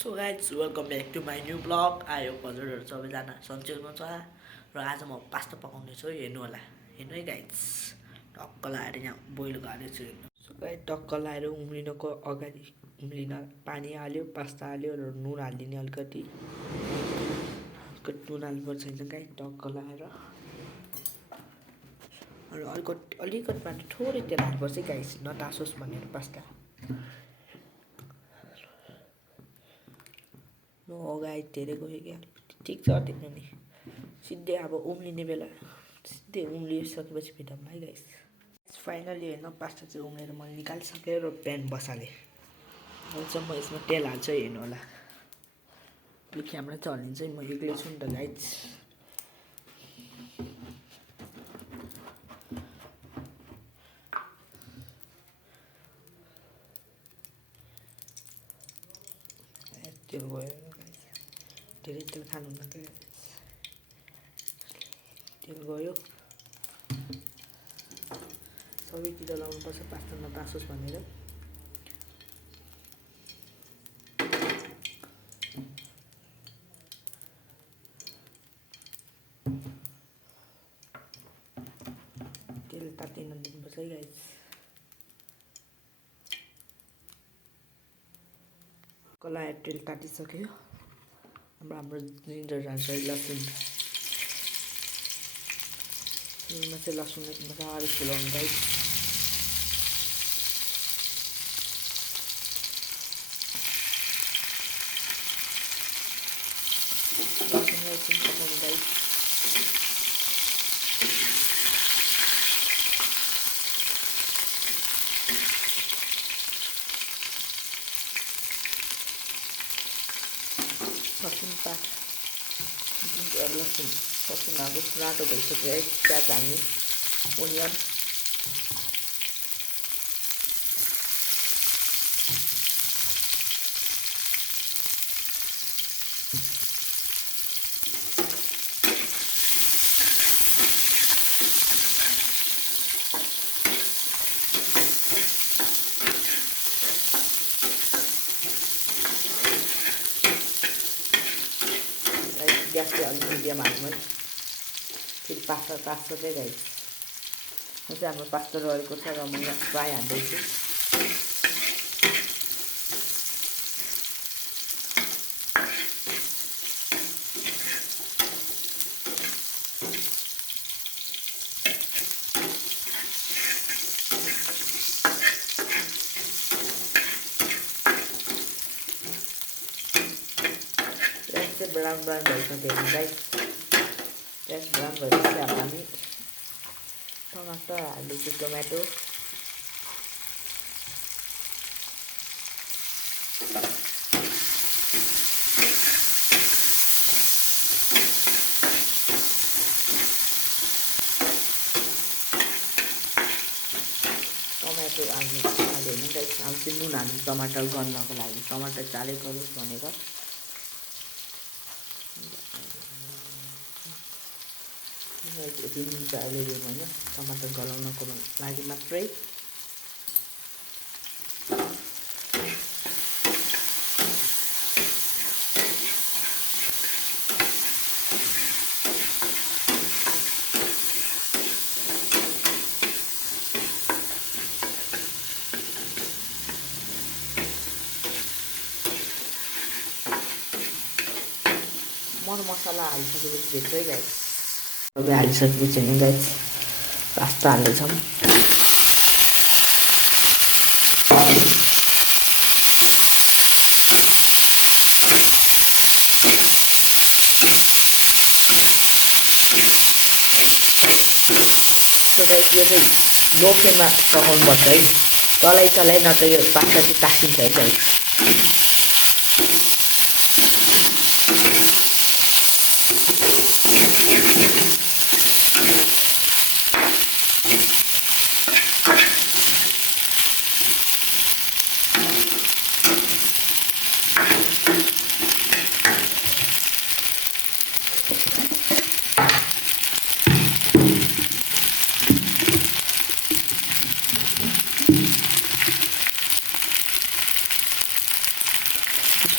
So guys welcome back to my new blog. आयो हजुरहरू सबैजना सन्चै हुनुहुन्छ र आज म पास्ता पकाउने छु। हेर्नु होला, हेर्नु है गाइज। टक्क लगाएर यहाँ बोइल गरेको छु। सो गाइज टक्क लगाएर उम्लिनको अगाडि उम्लिन पानी हाल्यो, पास्ता हाल्यो र नुन हालिदिने अलिकति नुन हाल्नुपर्छ होइन गाइज। टक्क लगाएर अलिकति पानी थोरै तेल हाल्नुपर्छ है गाइज, नतासोस् भनेर पास्ता। गाइज धेरै गयो क्या, ठिक छ टेक्नु नि। सिधै अब उम्लिने बेला सिधै उम्लिसकेपछि भित्रमा है गाइज। फाइनली होइन पास्ता चाहिँ उम्लेर मैले निकालिसकेँ र प्यान बसालेँ। अहिले चाहिँ म यसमा तेल हाल्छु, हेर्नु होला। यो क्यामेरा चाहिँ हल्लिन्छ है, म एक्लै छु नि त गाइज। तेल गयो धेरै तेल खानुहुन्न क्या, तेल गयो। सबैतिर लाउनुपर्छ पास्ता नतासोस् भनेर। तेल तातिन दिनुपर्छ है गाइज। कलाएर तेल तातिसक्यो। हाम्रो जिन्जर हाल्छ है, लसुन। सुरुमा चाहिँ लसुन मजाले फुलाउनु गाइज। लसुन एकछिन पकाउनु गाइज। लसुन अब रातो भइसक्यो है। प्याज हाल्ने, ओनियन, ग्यास चाहिँ अलिक मिडियम हाल्नु है। फेरि पास्ता चाहिँ गाइज, म चाहिँ हाम्रो पास्ता रहेको छ र म यहाँ फ्राई हाल्दैछु। ब्राउन भइसक्यो गाइज। प्याज ब्राउन भइसक्यो। अब हामी टमाटर हाल्दैछु, टोमेटो। टमाटो हाल्यो होइन गाइज। अब चाहिँ नुन हाल्नु टमाटर गल्नको लागि, टमाटर चालै गलोस् भनेर। यति हुन्छ अहिले यो होइन, टमाटर गलाउनको लागि मात्रै। मर मसला हालिसकेपछि भित्रै गाइज। सबै हालिसकेपछि होइन गाइज, पास्ता हाल्दैछौँ। यो चाहिँ लो फ्लेममा पकाउनुपर्छ है, चलाइ नत्र यो पास्ता चाहिँ तासिन्छ है गाइज।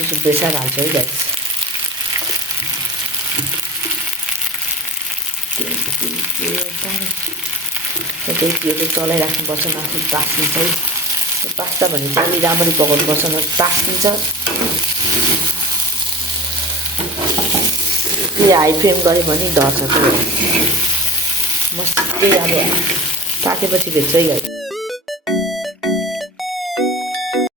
त्यसपछि बेसार हाल्छ है गाइस। त्यही त्यो चाहिँ चलाइराख्नुपर्छ मासु तास्किन्छ है। पास्ता भने चाहिँ अलि राम्ररी पकाउनुपर्छ न तास्किन्छ। यो हाई फ्लेम गऱ्यो भने ढल्छ। मसितै अब तातेपछि भेट्छ है गाइस।